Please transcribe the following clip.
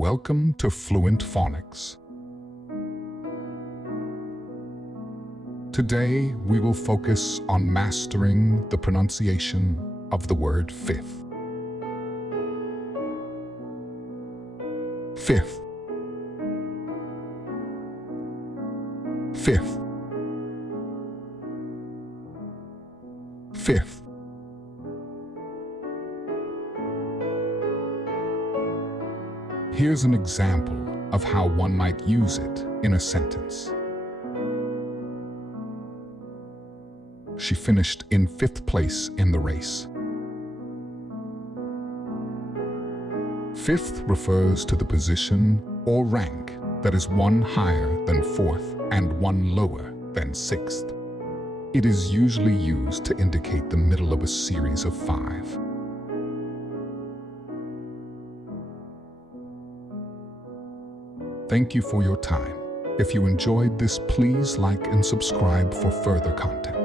Welcome to Fluent Phonics. Today, we will focus on mastering the pronunciation of the word fifth. Fifth. Fifth. Fifth. Here's an example of how one might use it in a sentence. She finished in fifth place in the race. Fifth refers to the position or rank that is one higher than fourth and one lower than sixth. It is usually used to indicate the middle of a series of 5. Thank you for your time. If you enjoyed this, please like and subscribe for further content.